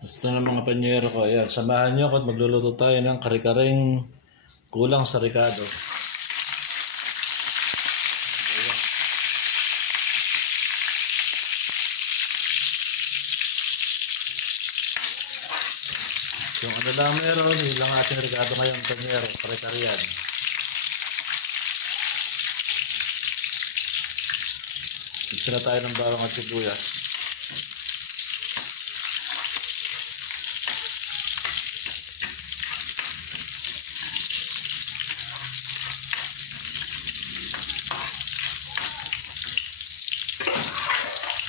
Basta ng mga panyero ko, ayan, samahan nyo ako at magluluto tayo ng kare-kareng kulang sa ricado. Yung ano lang meron, yun lang ating ricado ngayon, panyero, kare-karean. Isa na tayo ng bawang at sibuyas.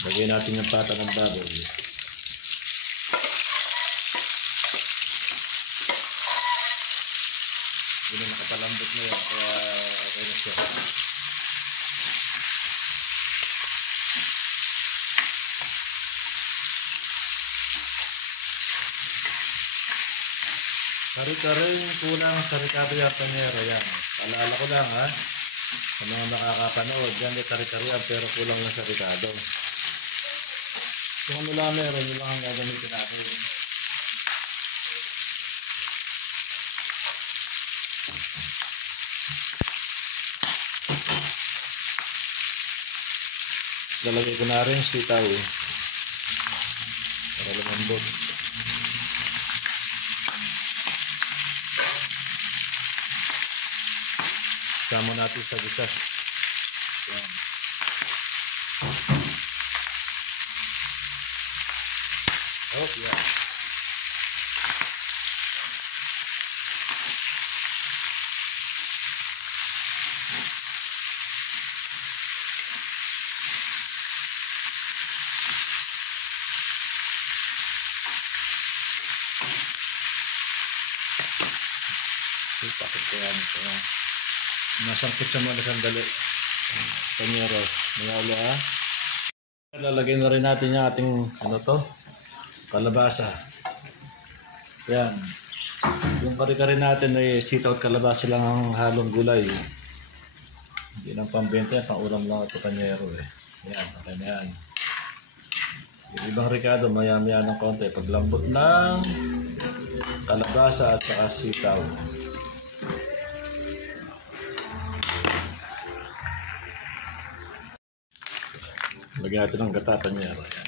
Lagyan natin yung pata ng baboy. Yun ang nakapalambot na yan, kaya okay na siya. Kare-kareng kulang sa ricado yan, panyero, yan. Paalala ko lang ha, sa mga makakapanood, yan may kare-kare yan pero kulang lang sa ricado. Kung ano lang meron, yun lang ang gagamitin natin. Lalagay ko na rin sitaw para lumambot. Sama natin sa gisa. Yan. Oh, yeah. Pakit ko yan. Nasangkit sa mga sandali. Panyero. Mga ulo ha. Lalagay na rin natin yung ating ano to, kalabasa. Yan. Yung kare-kare natin ay sitaw at kalabasa lang ang halong gulay. Hindi nang pambenta yan, pang ulam lang ito panyero eh. Yan, okay na yan. Yung ibang ricado, maya-maya ng konti. Paglambot ng kalabasa at saka sitaw. Lagyan natin ng gata panyero. Yan.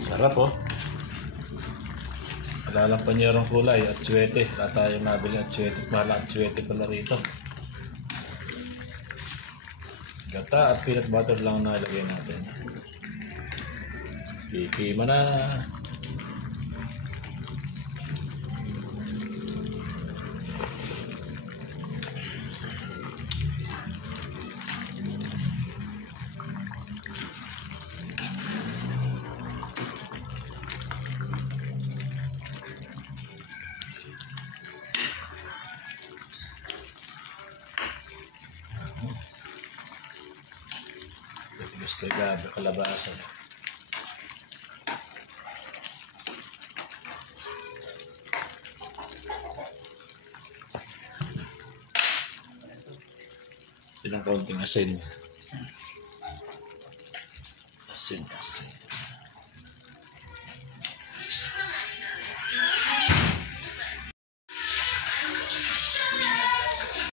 Sarap oh. Wala lang panyerong kulay at tsuete. Wala tayong nabili at tsuete. Mahal at tsuete pala rito. Gata at peanut butter lang na ilagay natin. Kikima na. Gusto gabi kalabasa. Ilang kaunting asin. Asin.